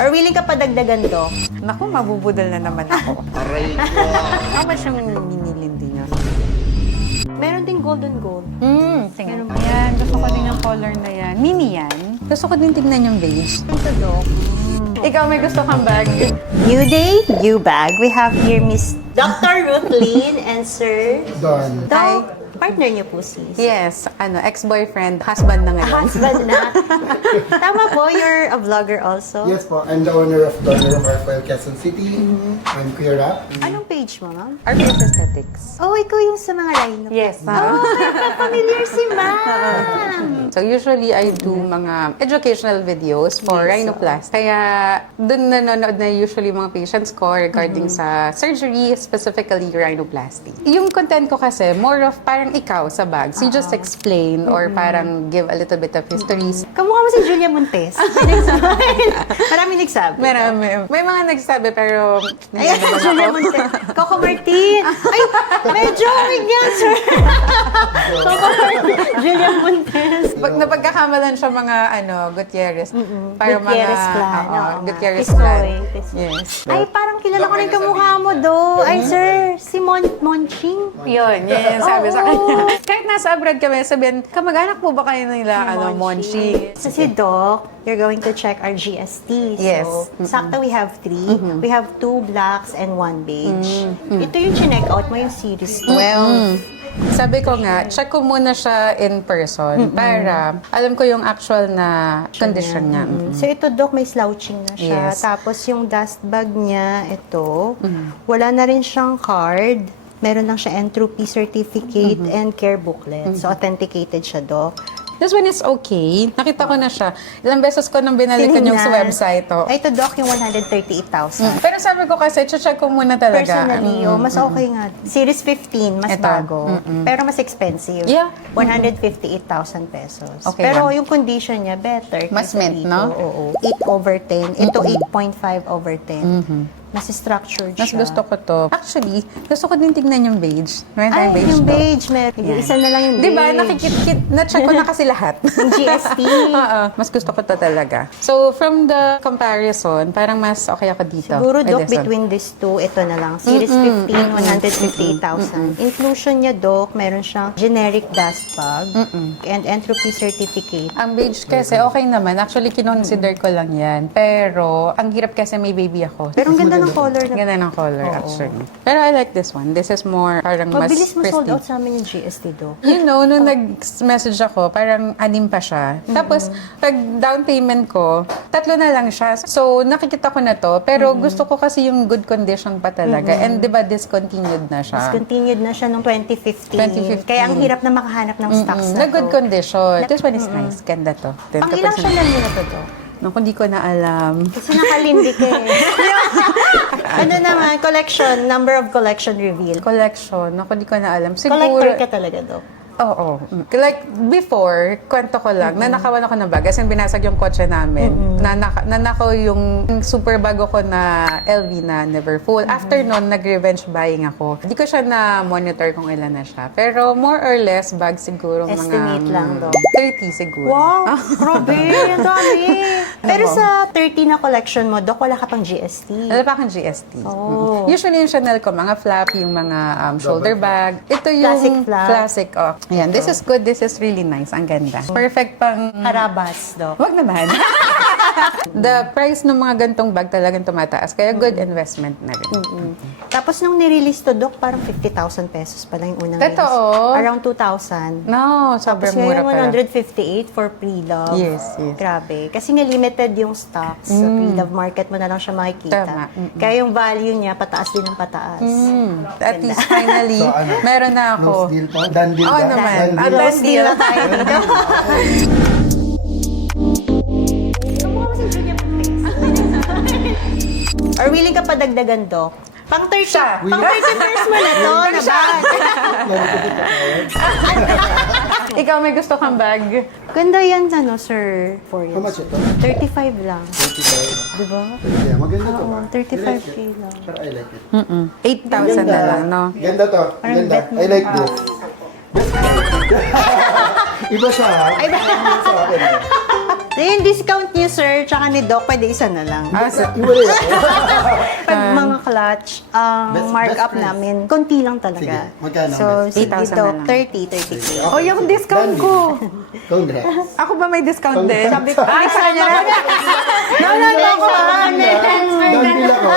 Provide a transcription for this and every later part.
Or willing ka pa dagdagan, Doc? Naku, mabubudol na naman ako. Aray ko. How much yung minilindi niyo? Meron din gold on gold. Tingnan mo. Ayan, gusto ko din yung color na yan. Mini yan. Gusto ko din tignan yung beige. Ito, Doc. Ikaw may gusto kang bag? New day, new bag. We have here Miss Dr. Ruth Lynn and Sir Don. Doc. Partner niyo po, sis. Yes, ex-boyfriend, husband na ngayon. Husband na. Tama po, you're a vlogger also. Yes po, I'm the owner of Donor of Rafael, Quezon City. I'm Queer Up. Anong page mo, ma'am? RPS Aesthetics. Oh, ikaw yung sa mga line. Yes. Oh, familiar si ma'am. So usually I do mga educational videos for rhinoplasty. Kaya dun nanonood na usually mga patients ko regarding sa surgery, specifically rhinoplasty. Yung content ko kasi more of parang ikaw sa bags. You just explain or parang give a little bit of histories. Kamukha mo si Julia Montes. Marami nagsabi. May mga nagsabi pero Ayan, Julia Montes. Coco Martin. Ay, medyo ganyan, sir. Coco Martin. Julia Montes. Pag napagkakamalan siya mga Gutierrez Gutierrez. clan. Oo nga. Gutierrez Tisoy, clan. Tisoy. Yes. Ay, parang kilala ko rin kamukha mo do. Ay, sir, si Monching. Yun yung sabi sa Oo. kanya. Kahit nasa abroad kami, sabihin, kamag-anak po ba kayo nila, Monchi? So, si Doc, you're going to check our GST. Yes. So, sakto we have 3. We have 2 blacks and 1 beige. Ito yung chinek out mo, yung series 12. Sabi ko nga, check ko muna siya in person para alam ko yung actual na condition niya. So, ito, Doc, may slouching na siya. Yes. Tapos, yung dust bag niya, ito, wala na rin siyang card. Meron lang siya entropy certificate and care booklet. So, authenticated siya, Doc. This one is okay. Nakita ko na siya. Ilang beses ko nang binalikan yung sa Tingnan. website. Oh. Ay, ito, Doc, yung 138,000. Pero sabi ko kasi, check ko muna talaga. Personally, mas okay nga. Series 15, mas Ito. bago. Pero mas expensive. Yeah. 158,000 pesos. Okay Pero lang. yung condition niya, better. Mas kaysa mint, dito. no? Oo. 8/10. Ito, 8.5/10. Mas structured Mas siya. gusto ko to. Actually, gusto ko din tignan yung beige. Meron tayong Ay, beige yung to. beige. Meron. Yan. Isa na lang yung Diba? beige. Nakikit-kit. Na-check ko na kasi lahat. Yung GST. Oo. Mas gusto ko to talaga. So, from the comparison, parang mas okay ako dito. Siguro, with Doc, this one. between these two, ito na lang. Series 15, 158,000. Inclusion niya, Doc, meron siyang generic dust bag and entropy certificate. Ang beige kasi okay naman. Actually, kinonsider ko lang yan. Pero, ang hirap kasi may baby ako. Pero ang ganda ng color na. Ganda ng color, Oo. actually. Pero I like this one. This is more, parang Mabilis mo mas sold pristine. out sa amin yung GST, Doc. You know, nung nag-message ako, parang 6 pa siya. Tapos, pag down payment ko, 3 na lang siya. So, nakikita ko na to. Pero gusto ko kasi yung good condition pa talaga. And di ba discontinued na siya? Discontinued na siya noong 2015. 2015. Kaya ang hirap na makahanap ng stocks na Na to. good condition. This one is nice. Ganda to. Pang ilang siya lang nila to, Doc? Naku, hindi ko na alam. Kasi nakalindi ka eh. Ano naman, collection, number of collection reveal. Collection. Naku, hindi ko na alam. Siguro, Collector ka talaga, Doc. Oo. Like, before, kwento ko lang, nanakawan ako ng bag. As in, binasag yung kotse namin. Nanakaw yung super bago ko na LV na never full. After nun, nag-revenge buying ako. Hindi ko siya na-monitor kung ilan na siya. Pero more or less, bag siguro Estimate mga lang, Doc. 30 siguro. Wow! Grabe! Ang dami! Pero sa 30 na collection mo, Doc, wala ka pang GST. Wala pa akong GST. Oh. Usually yung Chanel ko, mga flap, yung mga shoulder bag. Ito yung Classic flap. classic. Oh. Ayan, this is good. This is really nice. Ang ganda. Perfect pang... Karabas, Doc. Wag naman. The price ng mga gantong bag talagang tumataas. Kaya good investment na rin. Tapos nung nirelease to, Doc, parang 50,000 pesos pa lang yung unang Totoo? release. Around 2,000. No, Tapos sobrang mura ngayon, pala. 158 for pre-love. Yes, yes. Grabe. Kasi nga limited yung stocks. Sa pre-love market mo na lang siya makikita. Tama. Kaya yung value niya, pataas din ng pataas. At least finally, So, ano? meron na ako. Nose deal pa? Done deal Oo ba? naman. Done Ang deal. done Close deal na tayo dito. Kamukha mo si Julia Montes. Or willing ka pa dagdagan, Doc? Pang 30, Siya. pang 31st mo na to, na bag. Ikaw may gusto kang bag? Ganda yan, ano, sir. For How much ito? 35 lang. 35. Diba? Yeah, maganda to ba? Oo, 35K lang. Pero I like it. 8,000 na lang, no? Ganda to. Ganda. I like this. Iba siya ha? Iba sa akin. Yung discount niyo, sir, tsaka ni Doc, pwede isa na lang. Iwalay ako. Pag mga clutch, ang Best markup price. namin, konti lang talaga. Sige, magkano So, ang best si price? 8,000 Doc, na lang. 30K. Oh, yung discount ko. Congrats. Ako ba may discount din? Sabi ko, ay, Sana sana. Down bill ako.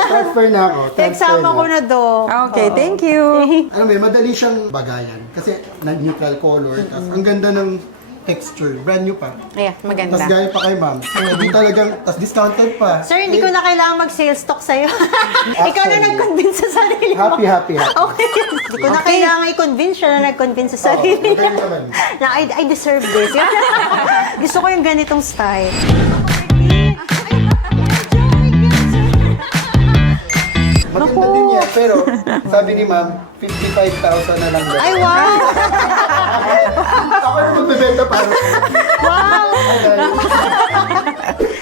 Transfer na ako. Exama ko na, Doc. Okay, thank you. Alam mo, madali siyang bagayan. Kasi nag-neutral color. Tas ang ganda ng texture. Brand new pa. Yeah, Tapos maganda. gaya pa kay ma'am. Hindi talagang, tas discounted pa. Sir, hindi ko na kailangan mag-sales talk sa'yo. Ikaw na nag-convince sa sarili mo. Happy. Okay. Hindi ko na kailangan i-convince siya na nag-convince sa sarili niya. Magaling naman. Na I deserve this. Gusto ko yung ganitong style. Maganda din yan. Pero, sabi ni ma'am, 55,000 na lang daw. Ay, wow! Ako na magbebenta para. Wow!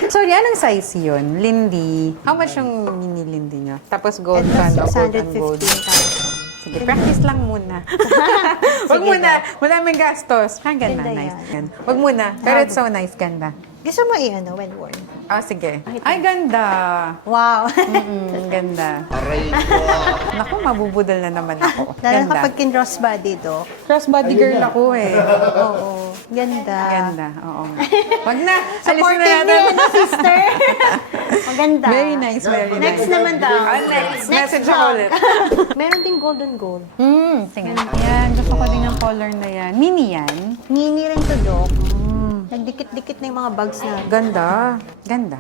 Sorry, anong size yun? Lindy. How much yung mini Lindy nyo? Tapos gold pa, no? Gold and gold. 615,000. Sige, practice lang muna. Wag muna. Madaming gastos. Ah, ganda. Ganda Nice. yan. Ganda. Wag muna. Pero it's so nice. Ganda. Gusto mo i-ano when worn? Ah, sige. Ay, ganda. Wow! Ganda. Naku, mabubudol na naman ako. Lalo Ganda. kapag kin-crossbody, Doc. Crossbody girl ako eh. Oo. Ganda. Ganda. Oo. Wag na. Alisin na Supportive natin. niya, ano, sister? Maganda. Very nice, very nice. Next naman daw. Next. Message vlog. ako ulit. Meron ding golden gold. Tingnan. Yan, gusto ko din ng color na yan. Mini yan. Mini rin to, Doc. Nagdikit-dikit na yung mga bags na. Ganda. Ganda.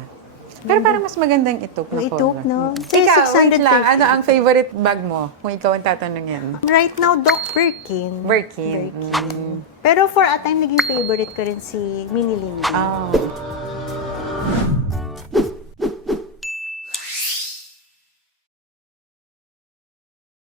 Pero parang mas magandang itok na Yung itok, color. no? Ikaw, wait 650. lang. Ano ang favorite bag mo? Kung ikaw ang tatanungin. Right now, Doc, Birkin. Birkin. Pero for a time, naging favorite ko rin si Mini Lindy. Oh.